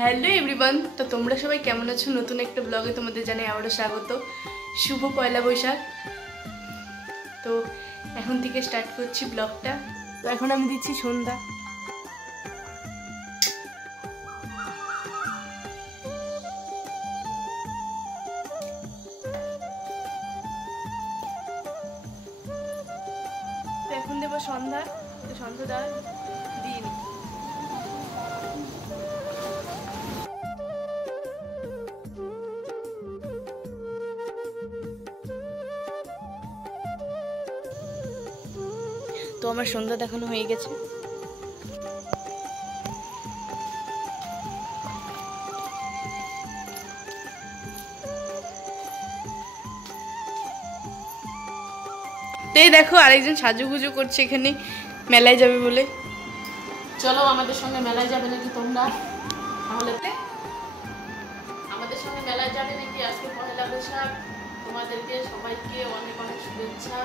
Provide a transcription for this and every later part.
Hello everyone, তো তোমরা সবাই কেমন আছো? নতুন একটা ব্লগে তোমাদের জানাই আবারও স্বাগত। শুভ পয়লা বৈশাখ। তো এখন থেকে স্টার্ট করছি ব্লগটা। তো এখন আমি দিচ্ছি সন্ধ্যা। তো এখন দেবো সন্ধ্যা। তো সন্ধ্যা দেওয়ার দিন। তো আমার সন্ধ্যা দেখানো হয়ে গেছে। তো এই দেখো আরেকজন সাজুগুজু করছে এখানে মেলায় যাবে বলে। চলো আমাদের সঙ্গে মেলায় যাবে নাকি তোমরা? তাহলে আমাদের সঙ্গে মেলায় যাবে নাকি? আজকে পয়লা বৈশাখ, তোমাদেরকে সবাইকে অনেক অনেক শুভেচ্ছা।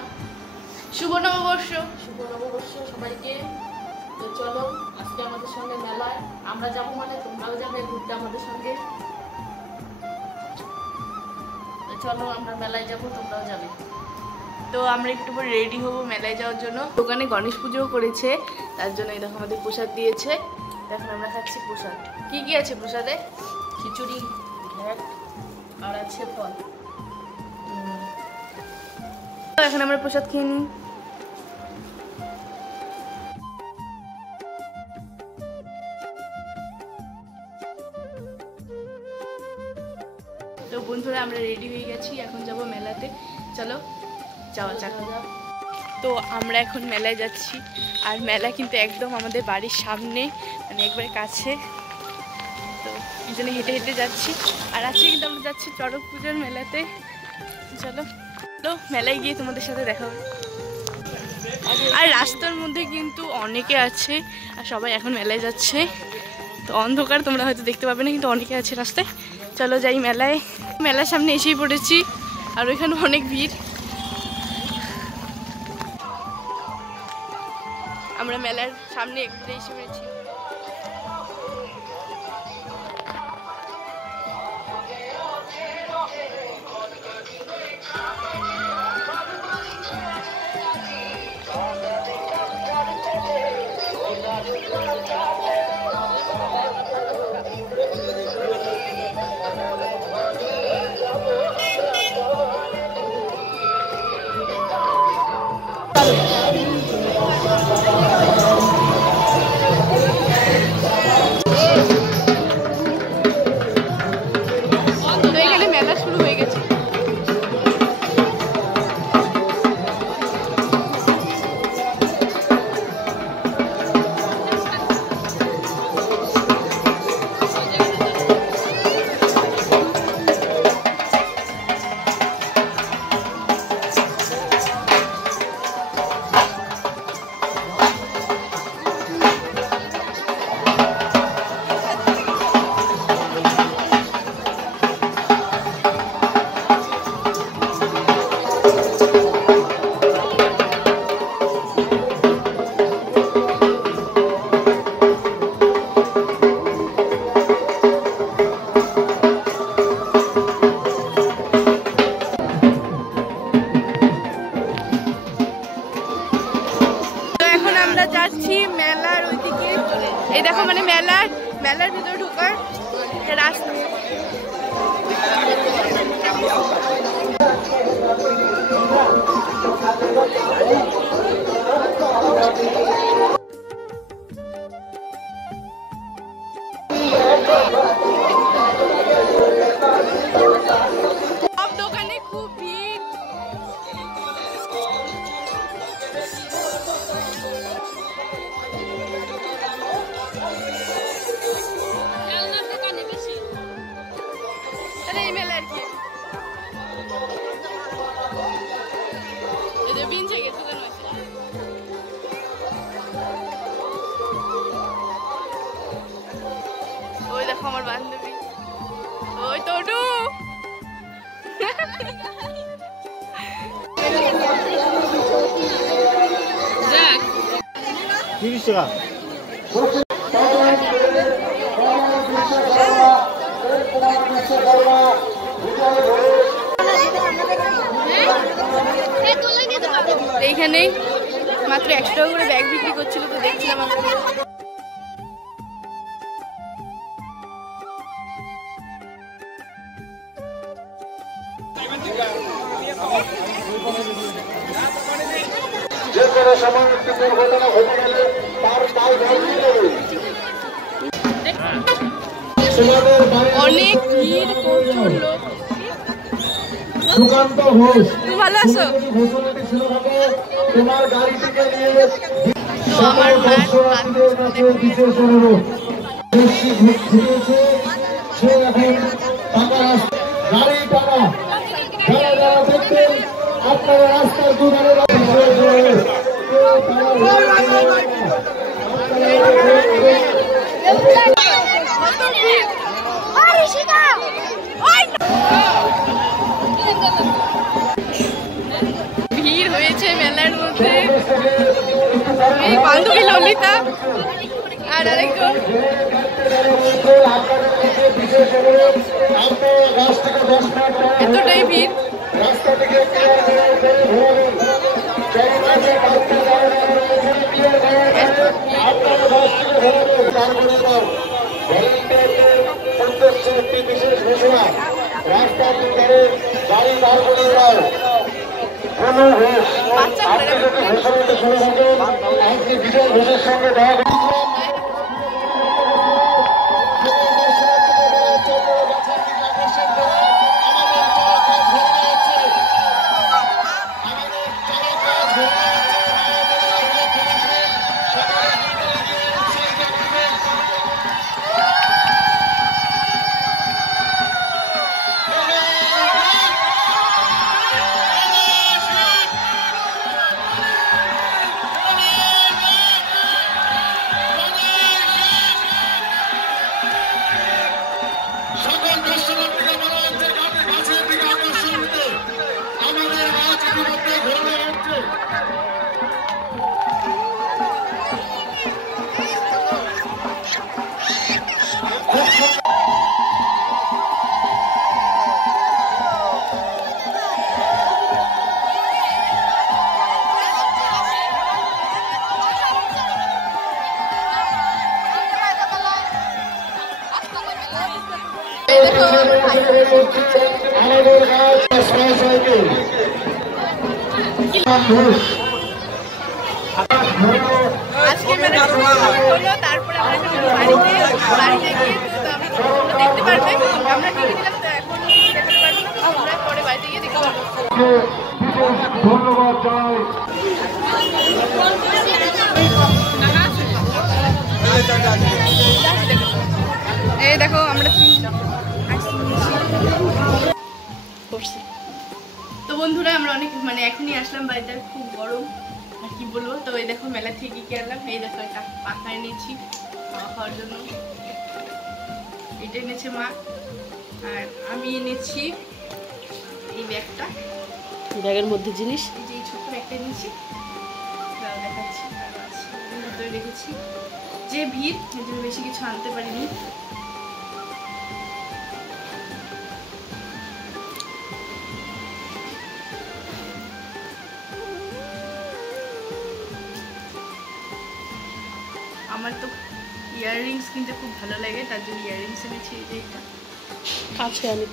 শুভ নববর্ষ। শুভ নববর্ষ সবাইকে। তো চলো আজকে আমাদের সঙ্গে মেলায় আমরা যাবো, মানে তোমরাও যাবে ঘুরতে আমাদের সঙ্গে। তো চলো আমরা মেলায় যাবো, তোমরাও যাবে। তো আমরা একটু পরে রেডি হবো মেলায় যাওয়ার জন্য। দোকানে গণেশ পুজোও করেছে, তার জন্য এই দেখো আমাদের প্রসাদ দিয়েছে। এখন আমরা খাচ্ছি প্রসাদ। কি কি আছে প্রসাদে? খিচুড়ি, ঘ্যাট আর আছে ফল। এখন আমরা প্রসাদ খেয়ে নিই। তো বন্ধুরা আমরা রেডি হয়ে গেছি, এখন যাব মেলাতে। চলো যাওয়া যাক। তো আমরা এখন মেলায় যাচ্ছি, আর মেলা কিন্তু একদম আমাদের বাড়ির সামনে, মানে একবারে কাছে। তো এই জন্য হেঁটে হেঁটে যাচ্ছি। আর আজকে কিন্তু আমরা যাচ্ছি চড়ক পুজোর মেলাতে। চলো চলো মেলায় গিয়ে তোমাদের সাথে দেখা হবে। আর রাস্তার মধ্যে কিন্তু অনেকে আছে, আর সবাই এখন মেলায় যাচ্ছে। তো অন্ধকার, তোমরা হয়তো দেখতে পাবে না, কিন্তু অনেকে আছে রাস্তায়। চলো যাই মেলায়। মেলার সামনে এসেই পড়েছি, আর ওইখানে অনেক ভিড়। আমরা মেলার সামনে একটু এসে পড়েছি। যাচ্ছি মেলার ওইদিকে। এই দেখো মানে মেলার ভিতরে ঢোকার রাস্তা। সব দোকানে খুব ভিড়। এই মেলার কি বিনছে গেছে কেন? ওই দেখো আমার বান্ধবী, ওই তোটু। 30 টাকা। এইখানেই মাত্র 100 টাকা করে ব্যাগ বিক্রি করছিল, তো দেখছিলাম আমরা। যে কোনো সময় একটি দুর্ঘটনা ঘটে গেলে তার দায় দায়িত্ব নেবে। অনেক ভিড়, প্রচুর লোক। সুকান্ত ঘোষ, তুমি ভালো আছো? ঘোষণাটি ছিল হবে তোমার গাড়িটিকে নিয়ে তো আমার দর্শনার্থীদের কাছে বিশেষ অনুরোধ। সে এখন গাড়ি টাকা যারা যারা দেখবেন আপনারা রাস্তার দুধারে ভিড় হয়েছে মেলার মধ্যে। এই বান্ধবী ললিতা আর আরেকজন। এতটাই ভিড়। একটি বিশেষ ঘোষণা, রাস্তার দুধারে গাড়ি দাঁড় করিয়ে দাও। আপনি যদি ঘোষণাটি শুনে থাকেন, আপনি বিজয় ঘোষের সঙ্গে দেখা আজকে মানে হলো, তারপরে আমরা বাড়িতে গিয়ে দেখতে পারবে। আমরা টিভি দিলাম, তো এখন দেখাতে পারবো না, আমরা পরে বাড়িতে গিয়ে দেখতে পারবো। ধন্যবাদ জানাই। এই দেখো আমরা তো বন্ধুরা আমরা অনেক মানে এখনই আসলাম বাড়িতে, খুব গরম আর কি বলবো। তো এই দেখো মেলা থেকে কি আনলাম, এই দেখো একটা পাখা এনেছি খাওয়ার জন্য, এটা এনেছে মা, আর আমি এনেছি এই ব্যাগটা, ব্যাগের মধ্যে জিনিস, এই যে এই ছোট্ট ব্যাগটা এনেছি, দেখাচ্ছি ভিতরে রেখেছি। যে ভিড় এর জন্য বেশি কিছু আনতে পারিনি। আমার তো ইয়াররিংস কিনতে খুব ভালো লাগে, তার জন্য ইয়াররিংস এনেছি। এই যে এটা কাছে আমি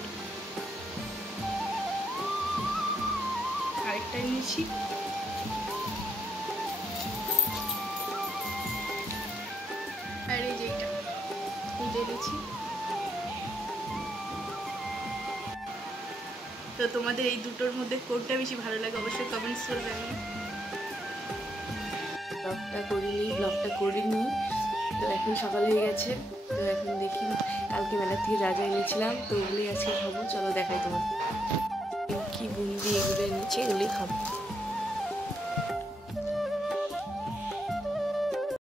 আরেকটা এনেছি, আর এই যে এটা এনেছি। তো তোমাদের এই দুটোর মধ্যে কোনটা বেশি ভালো লাগে অবশ্যই কমেন্টস করে জানিও। ব্লগটা করিনি, তো এখন সকাল হয়ে গেছে। তো এখন দেখি কালকে মেলা থেকে যা যা এনেছিলাম, তো ওগুলোই আজকে খাবো। চলো দেখাই তোমার কি বুন্দি এগুলো এনেছি, এগুলোই খাবো।